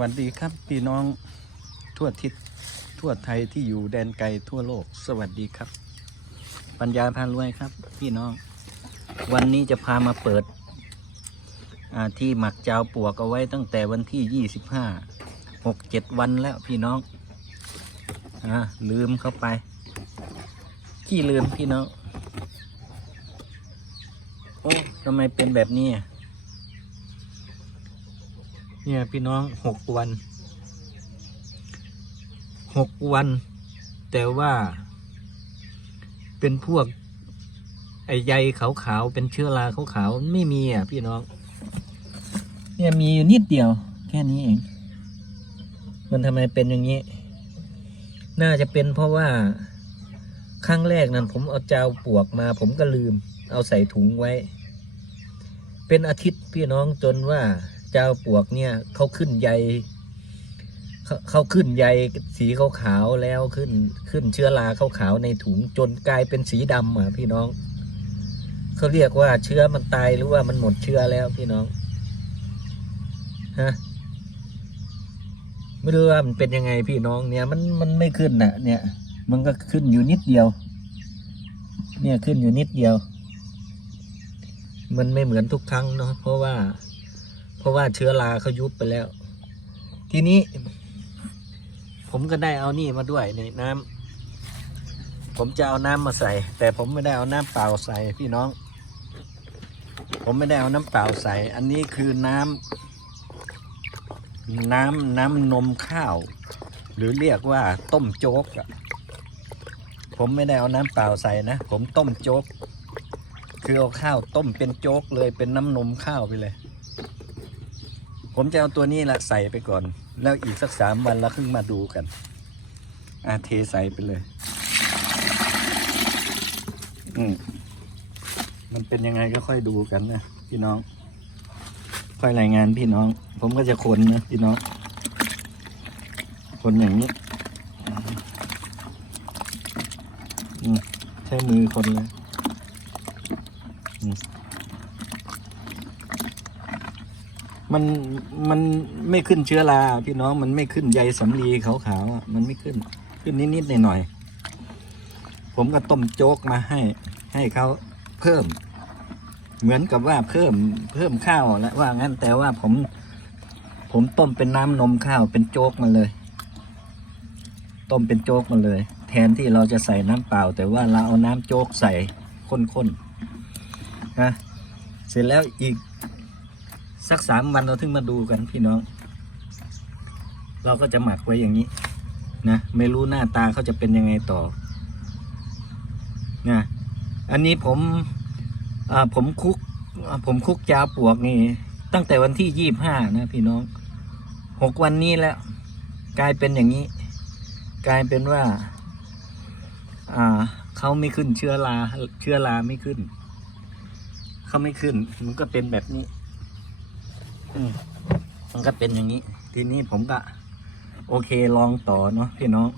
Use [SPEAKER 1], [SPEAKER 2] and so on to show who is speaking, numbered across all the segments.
[SPEAKER 1] วัสดีครับพี่น้องทั่วทิศทั่วไทยที่อยู่แดนไกลทั่วโลก สวัสดีครับ ปัญญาพารวยครับ พี่น้อง วันนี้จะพามาเปิดที่หมักจาวปวกเอาไว้ตั้งแต่วันที่ยี่สิบห้าหกเจ็ดวันแล้วพี่น้องอลืมเข้าไปขี้ลืมพี่น้อง โอ้ทำไมเป็นแบบนี้อะ เนี่ย พี่น้องหกวันหกวัน แต่ว่าเป็นพวก ไอ้ใยขาวๆเป็นเชื้อราขาวๆไม่มีอะพี่น้อง เนี่ยมีอยู่นิดเดียว แค่นี้เอง มันทำไมเป็นอย่างนี้ น่าจะเป็นเพราะว่าครั้งแรกนั้นผมเอาจาวปวกมา ผมก็ลืม เอาใส่ถุงไว้ เป็นอาทิตย์พี่น้องจนว่า เจ้าปลวกเนี่ยเขาขึ้นใยเขาเขาขึ้นใยสีขาวๆแล้วขึ้นขึ้นเชื้อราขาวๆในถุงจนกลายเป็นสีดำอะพี่น้องเขาเรียกว่าเชื้อมันตายหรือว่ามันหมดเชื้อแล้วพี่น้องฮะไม่รู้ว่ามันเป็นยังไงพี่น้องเนี่ยมันมันไม่ขึ้นน่ะเนี่ย มันก็ขึ้นอยู่นิดเดียว เนี่ยขึ้นอยู่นิดเดียว มันไม่เหมือนทุกครั้งเนาะเพราะว่า เพราะว่าเชื้อราเขายุบไปแล้ว ทีนี้ ผมก็ได้เอานี่มาด้วยในน้ำผมจะเอาน้ำมาใส่ แต่ผมไม่ได้เอาน้ำเปล่าใส่พี่น้อง ผมไม่ได้เอาน้ำเปล่าใส่ อันนี้คือน้ำน้ำน้ำนมข้าว หรือเรียกว่าต้มโจ๊กผมไม่ได้เอาน้ำเปล่าใส่นะ ผมต้มโจ๊กคือเอาข้าวต้มเป็นโจ๊กเลยเป็นน้ำนมข้าวไปเลย ผมจะเอาตัวนี้ละใส่ไปก่อน แล้วอีกสักสามวันแล้วขึ้นมาดูกันอาเทใส่ไปเลย อืมมันเป็นยังไงก็ค่อยดูกันนะพี่น้อง ค่อยรายงานพี่น้อง ผมก็จะคนนะพี่น้องคนอย่างนี้ใช้มือคนเลย มันมันไม่ขึ้นเชื้อราพี่น้องมันไม่ขึ้นใยสำลีขาวๆอะมันไม่ขึ้น ขึ้นนิดๆหน่อยๆผมก็ต้มโจ๊กมาให้ ให้เขาเพิ่ม เหมือนกับว่าเพิ่มเพิ่มข้าวแล้วว่างั้นแต่ว่าผม ผมต้มเป็นน้ำนมข้าวเป็นโจ๊กมาเลย ต้มเป็นโจ๊กมาเลย แทนที่เราจะใส่น้ำเปล่า แต่ว่าเราเอาน้ำโจ๊กใส่ข้นๆนะเสร็จแล้วอีก สักสามวันเราถึงมาดูกันพี่น้อง เราก็จะหมักไว้อย่างนี้นะไม่รู้หน้าตาเขาจะเป็นยังไงต่อนะอันนี้ผมอ่าผมคุกผมคุกจาปลวกนี่ ตั้งแต่วันที่ยี่บห้านะพี่น้องหกวันนี้แล้ว กลายเป็นอย่างนี้ กลายเป็นว่า อ่าเขาไม่ขึ้นเชื้อราเชื้อราไม่ขึ้นเขาไม่ขึ้น มันก็เป็นแบบนี้ มันก็เป็นอย่างนี้ ทีนี้ผมก็ โอเคลองต่อเนาะพี่น้อง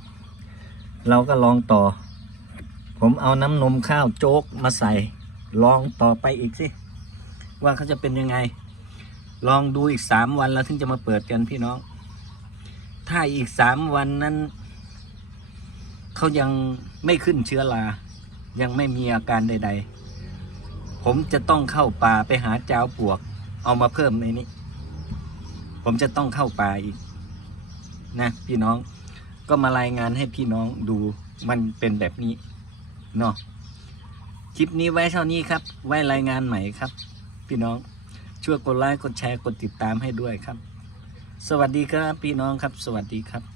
[SPEAKER 1] เราก็ลองต่อ ผมเอาน้ำนมข้าวโจ๊กมาใส่ ลองต่อไปอีกสิ ว่าเขาจะเป็นยังไง ลองดูอีกสามวันแล้วถึงจะมาเปิดกันพี่น้อง ถ้าอีกสามวันนั้นเขายังไม่ขึ้นเชื้อรา ยังไม่มีอาการใด ๆ ผมจะต้องเข้าป่าไปหาเจ้าปวก เอามาเพิ่มในนี้ ผมจะต้องเข้าป่าอีกนะพี่น้องก็มารายงานให้พี่น้องดูมันเป็นแบบนี้เนาะคลิปนี้ไว้เท่านี้ครับ ไว้รายงานใหม่ครับ พี่น้องช่วยกดไลค์กดแชร์กดติดตามให้ด้วยครับ สวัสดีครับพี่น้องครับ สวัสดีครับ